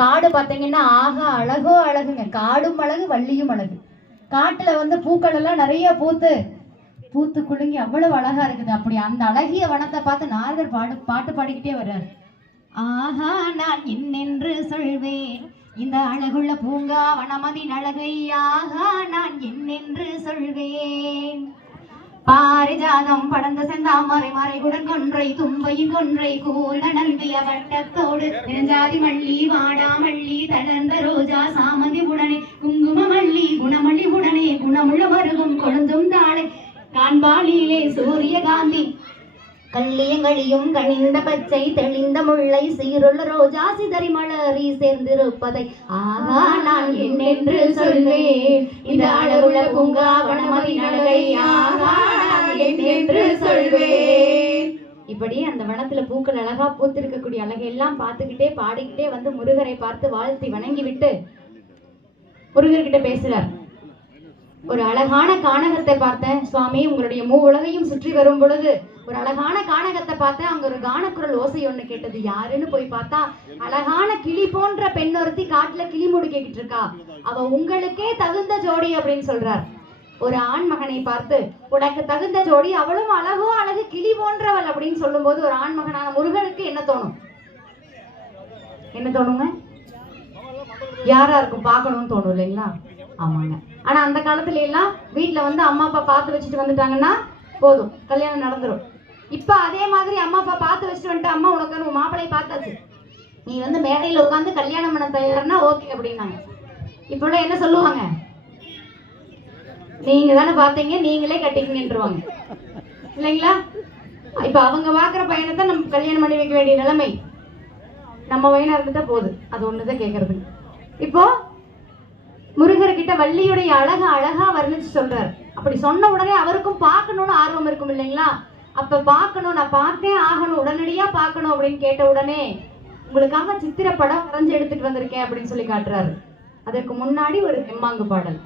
காடு பாத்தீங்கன்னா ஆகா அழகோ அழகுங்க. காடும் அழகு, வள்ளியும் அழகு. காட்டுல வந்து பூக்கள் எல்லாம் நிறைய பூத்து குலுங்கி அவ்வளவு அழகா இருக்குது. அப்படி அந்த அழகிய வனத்தை பார்த்து நாரதர் பாட்டு பாடிக்கிட்டே வர்றாரு. ஆஹா நான் என்னென்று சொல்வேன் இந்த அழகுள்ள பூங்கா வனமதின் அழகை, ஆஹா நான் என்னென்று சொல்வேன். பாரிஜாதம் படர்ந்த செந்தாமரை மறைகுடன் கொன்றை தும்பையும் கொன்றை கூர்ந்த நம்பிய வட்டத்தோடு நெஞ்சாதி மல்லி வாடாமல்லி தளர்ந்த ரோஜா சாமந்தி உடனே குங்கும மல்லி குணமல்லி உடனே குணமுள்ள மருகும் கொழுந்தும் தாளை காண்பாளியிலே சூரியகாந்தி கள்ளியங்களியும் கனிந்த பச்சை தெளிந்த முல்லை சீருள்ள ரோஜா சிதறி மலரி சேர்ந்திருப்பதை, ஆகா நான் என்னென்று சொல்வேன் இந்த அழகுள்ள பூங்கா வனமதின் அழகை, ஆகா நான் என்னென்று சொல்வேன். இப்படி அந்த வனத்துல பூக்கள் அழகா பூத்திருக்கக்கூடிய அழகையெல்லாம் பார்த்துக்கிட்டே பாடிக்கிட்டே வந்து முருகரை பார்த்து வாழ்த்தி வணங்கி விட்டு முருகர்கிட்ட பேசுறார். ஒரு அழகான கானகத்தை பார்த்தேன் சுவாமி, உங்களுடைய உலகையும் சுற்றி வரும் பொழுது ஒரு அழகான கானகத்தை பார்த்தேன். அங்க ஒரு கானக்குரல் ஓசை ஒண்ணு கேட்டது. யாருன்னு போய் பார்த்தா அழகான கிளி போன்ற பெண்ணொருத்தி காட்டுல கிளி மூடு கேட்டுட்டு இருக்கா. அவ உங்களுக்கே தகுந்த ஜோடி அப்படின்னு சொல்றார். ஒரு ஆண் மகனை பார்த்து உனக்கு தகுந்த ஜோடி, அவளும் அழகோ அழகு கிளி போன்றவள் அப்படின்னு சொல்லும் போது ஒரு ஆண் மகனான முருகனுக்கு என்ன தோணும்? என்ன தோணுங்க? யாரா இருக்கும் பார்க்கணும்னு தோணும் இல்லைங்களா? ஆமாங்க. ஆனா அந்த காலத்துல எல்லாம் வீட்டுல வந்து அம்மா அப்பா பார்த்து வச்சுட்டு வந்துட்டாங்கன்னா போதும், கல்யாணம் நடந்துரும். இப்ப அதே மாதிரி அம்மா அப்பா பார்த்து வச்சுட்டு வந்துட்டு, அம்மா உனக்கு மாப்பிள்ளையை பார்த்தாச்சு, நீ வந்து மேடையில உட்காந்து கல்யாணம் பண்ண தயார்னா ஓகே அப்படின்னாங்க. இப்ப என்ன சொல்லுவாங்க? நீங்க தானே பார்த்தீங்க, நீங்களே கட்டிக்கங்கன்றுவாங்க இல்லைங்களா? இப்ப அவங்க பாக்குற பையனை நம்ம கல்யாணம் பண்ணி வைக்க வேண்டிய நிலைமை. நம்ம பையனா இருந்துட்டா போகுது, அது ஒண்ணுதான் கேட்கறது. இப்போ முருகர்கிட்ட வள்ளியுடைய அழகா வர்ணிச்சு சொல்றாரு. அப்படி சொன்ன உடனே அவருக்கும் பார்க்கணும்னு ஆர்வம் இருக்கும் இல்லைங்களா? அப்ப பார்க்கணும், நான் பார்த்தேன் ஆகணும், உடனடியா பார்க்கணும் அப்படின்னு கேட்ட உடனே உங்களுக்காக சித்திர படம் வரைஞ்சு எடுத்துட்டு வந்திருக்கேன் அப்படின்னு சொல்லி காட்டுறாரு. அதற்கு முன்னாடி ஒரு தெம்மாங்கு பாடல்.